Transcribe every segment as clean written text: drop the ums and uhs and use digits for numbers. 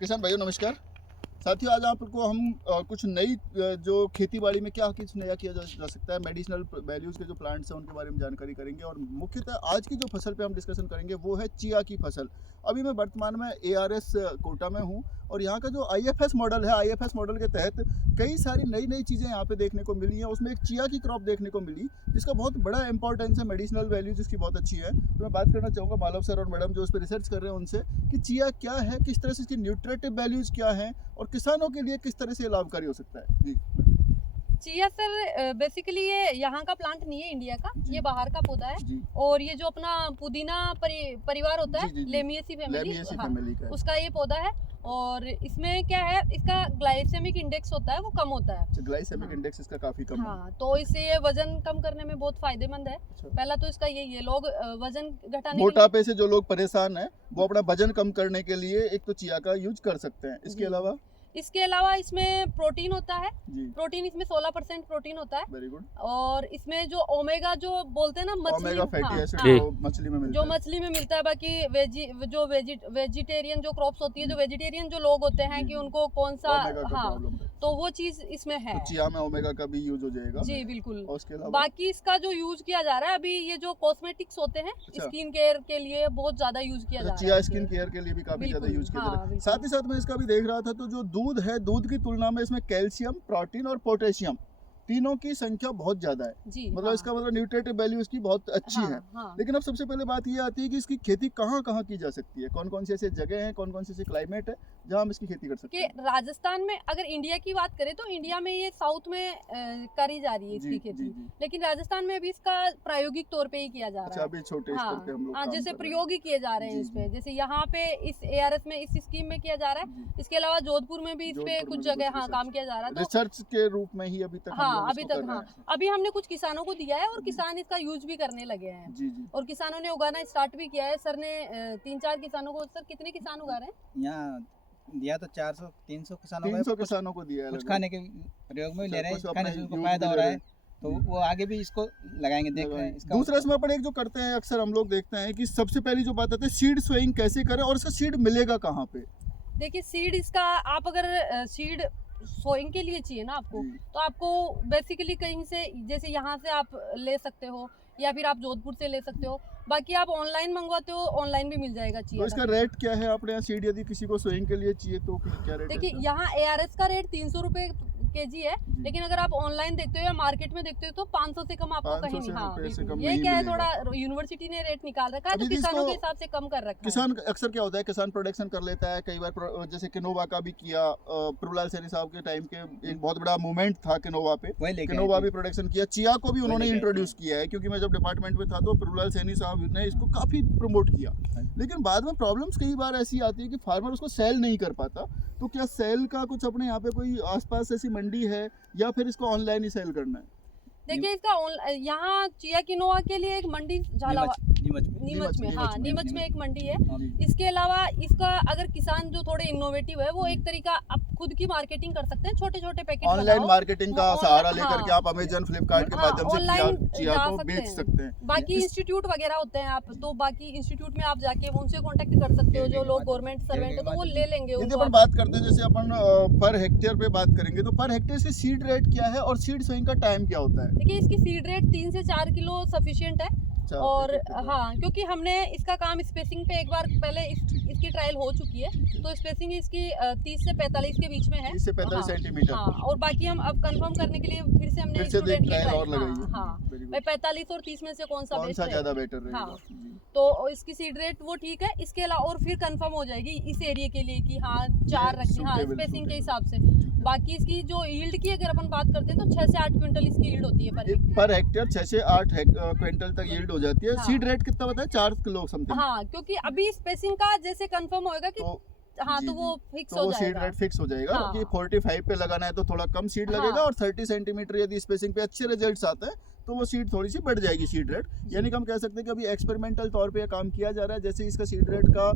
किसान भाइयों नमस्कार। साथियों, आज आपको हम कुछ नई जो खेती बाड़ी में क्या कुछ नया किया जा सकता है, मेडिसिनल वैल्यूज़ के जो प्लांट्स हैं उनके बारे में जानकारी करेंगे। और मुख्यतः आज की जो फसल पे हम डिस्कशन करेंगे वो है चिया की फसल। अभी मैं वर्तमान में ARS कोटा में हूँ और यहाँ का जो IFS मॉडल है, IFS मॉडल के तहत कई सारी नई नई चीज़ें यहाँ पे देखने को मिली हैं। उसमें एक चिया की क्रॉप देखने को मिली जिसका बहुत बड़ा इंपॉर्टेंस है, मेडिसिनल वैल्यू जिसकी बहुत अच्छी है। तो मैं बात करना चाहूँगा मालव सर और मैडम जो इस पर रिसर्च कर रहे हैं उनसे कि चिया क्या है, किस तरह से इसकी न्यूट्रिटिव वैल्यूज़ क्या हैं और किसानों के लिए किस तरह से लाभकारी हो सकता है। जी चिया सर बेसिकली ये यहाँ का प्लांट नहीं है, इंडिया का, ये बाहर का पौधा है। जी और ये जो अपना पुदीना परिवार होता है, जी, जी। लेमिएसी फैमिली, फैमिली का है। उसका ये पौधा है। और इसमें क्या है, इसका ग्लाइसेमिक इंडेक्स होता है वो कम होता है। ग्लाइसेमिक हाँ। इंडेक्स इसका काफी कम है। हाँ, तो इससे ये वजन कम करने में बहुत फायदेमंद है। अच्छा। पहला तो इसका यही है, लोग वजन घटाने के लिए मोटापे से जो लोग परेशान हैं वो अपना वजन कम करने के लिए एक तो चिया का यूज कर सकते हैं। इसके जी। अलावा इसमें प्रोटीन होता है। जी प्रोटीन इसमें 16% प्रोटीन होता है। Very good. और इसमें जो ओमेगा जो बोलते हैं ना, मछली, ओमेगा फैटी एसिड हाँ, जो मछली में मिलता जो है। मछली में मिलता है। बाकी वेजिटेरियन जो क्रॉप्स होती है, जो वेजिटेरियन जो लोग होते हैं जी, कि जी। उनको कौन सा, ओमेगा का हाँ, प्रॉब्लम है। तो वो चीज इसमें है। तो चिया में ओमेगा का भी यूज हो जाएगा। जी बिल्कुल। और उसके अलावा बाकी इसका जो यूज किया जा रहा है अभी, ये जो कॉस्मेटिक्स होते हैं, अच्छा। स्किन केयर के लिए बहुत ज्यादा यूज किया जा रहा है। चिया स्किन केयर के लिए भी काफी ज्यादा बिल्कुल, यूज किया जा रहा हाँ, है। बिल्कुल। साथ ही साथ मैं इसका भी देख रहा था तो जो दूध है, दूध की तुलना में इसमें कैल्शियम, प्रोटीन और पोटेशियम तीनों की संख्या बहुत ज्यादा है। जी, मतलब हाँ, इसका मतलब न्यूट्रिटिव वैल्यू इसकी बहुत अच्छी है। हाँ। लेकिन अब सबसे पहले बात ये आती है कि इसकी खेती कहाँ कहाँ की जा सकती है, कौन कौन से ऐसे जगह हैं, कौन कौन से ऐसे क्लाइमेट है जहाँ हम इसकी खेती कर सकते कि हैं। राजस्थान में, अगर इंडिया की बात करें तो इंडिया में ये साउथ में करी जा रही है इसकी जी, खेती। जी, जी। लेकिन राजस्थान में भी इसका प्रायोगिक तौर पे ही किया जा अच्छा, रहा है। अभी छोटे स्तर हाँ, पे हम लोग हाँ, काम जैसे कर रहे हैं। प्रयोग ही किए जा रहे हैं जी, इस पे। जी। जैसे यहाँ पे इस ARS में, इस स्कीम में किया जा रहा है। जी। इसके अलावा जोधपुर में भी इस पे जोधपुर कुछ में भी जगह कुछ काम किया जा रहा है। तो रिसर्च के रूप में ही अभी तक हम हाँ, लोग अभी इसको तक, कर रहे हाँ, हैं। अभी हमने कुछ किसानों को दिया है और जी। किसान इसका यूज भी करने लगे हैं। जी जी। और किसानों ने उगाना स्टार्ट भी किया है। सर ने 3-4 किसानों को, सर कितने किसान उगा रहे हैं? यहाँ दिया तो 400-300 किसानों 300 को, किसानों को दिया है कुछ लगभग। खाने के प्रयोग में ले रहे हैं, कुछ खाने अपना से उनको यूज फायदा भी हो ले रहा रहे है, तो जी। वो आगे भी इसको लगाएंगे, देख रहे हैं इसका। दूसरा इसमें अपन एक जो करते हैं अक्सर हम लोग देखते हैं कि सबसे पहली जो बात आती है सीड सोइंग कैसे करें और इसका सीड मिलेगा कहाँ पे। देखिए, सीड इसका, आप अगर सीड सोइंग के लिए चाहिए ना आपको, जी। तो आपको बेसिकली कहीं से, जैसे यहाँ से आप ले सकते हो या फिर आप जोधपुर से ले सकते हो। बाकी आप ऑनलाइन मंगवाते हो, ऑनलाइन भी मिल जाएगा तो चिया इसका का। रेट क्या है अपने यहाँ सीड यदि किसी को सोइंग के लिए चाहिए तो क्या रेट है देखिए, इसका? यहाँ ARS का रेट 300 रुपए kg है। जी। लेकिन अगर आप ऑनलाइन देखते हो या मार्केट में देखते हो तो 500 से कम आपको 500 कहीं नहीं। से हाँ, रुपए से बिल्कुल। कम ये नहीं क्या है, मिलेगा। थोड़ा यूनिवर्सिटी ने रेट निकाल रखा है, तो अभी किसानों इसको के हिसाब से कम कर रखा है। किसान अक्सर क्या होता है, किसान प्रोडक्शन कर लेता है कई बार जैसे किनोवा का भी किया, प्रभुलाल सैनी साहब के टाइम के एक बहुत बड़ा मूवमेंट था किनोवा पे। वही लेके आए किनोवा थे। भी प्रोडक्शन किया, चिया को भी उन्होंने लेके आए इंट्रोड्यूस थे। किया है क्योंकि मैं जब डिपार्टमेंट में था तो प्रभुलाल सैनी साहब ने इसको काफी प्रमोट किया। लेकिन बाद में प्रॉब्लम्स कई बार ऐसी आती है कि फार्मर उसको सेल नहीं कर पाता। तो क्या सेल का कुछ अपने यहाँ पे कोई आसपास ऐसी मंडी है या फिर इसको ऑनलाइन ही सेल करना है? देखिए, इसका यहाँ चिया किनोवा के लिए एक मंडी झालावाड़, नीमच में, हाँ, नीमच में एक मंडी है। इसके अलावा इसका अगर किसान जो थोड़े इनोवेटिव है, वो एक तरीका आप खुद की मार्केटिंग कर सकते हैं, छोटे छोटे पैकेट ऑनलाइन मार्केटिंग का सहारा लेकर हाँ, के आप अमेजन, फ्लिपकार्ट के हाँ, माध्यम से ऑनलाइन चिया जा को सकते बेच हैं। सकते हैं। बाकी इंस्टीट्यूट वगैरह होते हैं, आप तो बाकी इंस्टीट्यूट में आप जाके उनसे कांटेक्ट कर सकते हो। जो लोग गवर्नमेंट सर्वेंट है तो वो ले लेंगे यदि उनको। अपन बात करते हैं, जैसे अपन पर हेक्टेयर पे बात करेंगे तो पर हेक्टेयर से सीड रेट क्या है और सीड सोइंग का टाइम क्या होता है? देखिए, इसकी सीड रेट 3 से 4 किलो सफिशिएंट है। अच्छा, और ठीक है। हाँ, क्योंकि हमने इसका काम स्पेसिंग पे एक बार पहले इसकी ट्रायल हो चुकी है, तो स्पेसिंग इसकी 30 से 45 के बीच में है। 30 से 45 सेंटीमीटर। हाँ, और बाकी हम अब कंफर्म करने के लिए फिर से हमने फिर से स्टूडेंट की ट्रायल और ट्रायल, लगाई है। हाँ, Very good। भाई 45 और 30 में से कौन सा बेस्ट ज्यादा है। बेटर रहेगा? हाँ। जी। तो इसकी सीड रेट वो ठीक है। इसके अलावा और फिर कंफर्म हो जाएगी इस एरिया के लिए कि हाँ 4 रखी, हाँ, suitable, स्पेसिंग के suitable। हिसाब से। बाकी इसकी जो यील्ड की अगर अपन बात करते हैं तो 6 से 8 क्विंटल इसकी यील्ड होती है पर हेक्टेयर। पर हेक्टेयर 6 से 8 क्विंटल तक यील्ड हो जाती है। हाँ। सीड रेट कितना बताया? 4 किलो समथिंग। हाँ, क्योंकि अभी स्पेसिंग का जैसे कंफर्म होएगा कि हाँ, जी, तो वो जी। फिक्स तो हो वो सीड जाएगा। रेट फिक्स हो जाएगा हाँ। कि 45 पे लगाना है तो थोड़ा कम सीड हाँ। लगेगा और 30 सेंटीमीटर यदि स्पेसिंग पे अच्छे रिजल्ट्स आते हैं तो वो सीड थोड़ी सी बढ़ जाएगी सीड रेट। यानी कि हम कह सकते हैं कि अभी एक्सपेरिमेंटल तौर पे काम किया जा रहा है। जैसे इसका सीड रेट का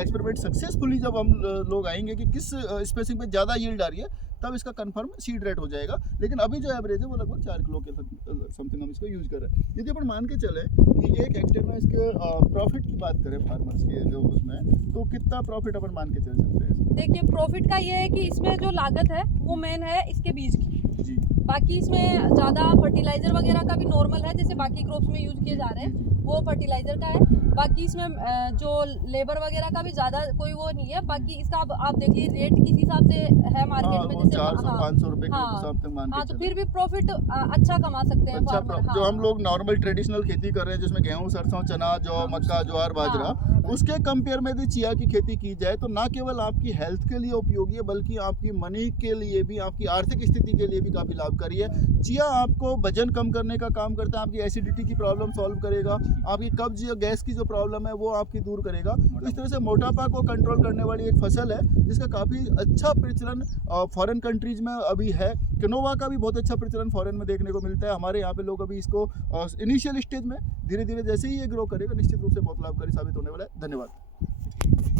एक्सपेरिमेंट सक्सेसफुली जब हम लोग आएंगे कि किस स्पेसिंग पे ज़्यादा यील्ड आ रही है तब इसका कंफर्म सीड रेट हो जाएगा। लेकिन अभी जो एवरेज है वो लगभग 4 किलो के समथिंग हम इसको यूज़ कर रहे हैं। यदि अपन मान के चले कि 1 हेक्टेयर में इसके प्रॉफिट की बात करें फार्मर्स के जो उसमें, तो कितना प्रॉफिट अपन मान के चल सकते हैं इसमें? देखिए प्रॉफिट का ये है कि इसमें जो लागत है वो मेन है इसके बीज की जी। बाकी इसमें ज़्यादा फर्टिलाइजर वगैरह का भी नॉर्मल है, जैसे बाकी क्रॉप्स में यूज किए जा रहे हैं वो फर्टिलाइजर का है। बाकी इसमें जो लेबर वगैरह का भी ज़्यादा कोई वो नहीं है। बाकी इसका आप देखिए रेट किस हिसाब से है मार्केट में, जैसे 400-500 रुपए के हिसाब तक मान के तो फिर भी प्रॉफिट अच्छा कमा सकते हैं अच्छा फार्मर। जो हम लोग नॉर्मल ट्रेडिशनल खेती कर रहे हैं जिसमें गेहूं, सरसों, चना, जौ, मक्का, ज्वार, बाजरा, उसके कंपेयर में यदि चिया की खेती की जाए तो ना केवल आपकी हेल्थ के लिए उपयोगी है बल्कि आपकी मनी के लिए भी, आपकी आर्थिक स्थिति के लिए भी काफ़ी लाभकारी है। चिया आपको वजन कम करने का काम करता है, आपकी एसिडिटी की प्रॉब्लम सॉल्व करेगा, आपकी कब्ज या गैस की जो प्रॉब्लम है वो आपकी दूर करेगा। तो इस तरह से मोटापा को कंट्रोल करने वाली एक फसल है जिसका काफ़ी अच्छा प्रचलन फॉरेन कंट्रीज में अभी है। किनोवा का भी बहुत अच्छा प्रचलन फॉरेन में देखने को मिलता है। हमारे यहाँ पे लोग अभी इसको इनिशियल स्टेज में, धीरे धीरे जैसे ही ये ग्रो करेगा निश्चित रूप से बहुत लाभकारी साबित होने वाला है। धन्यवाद।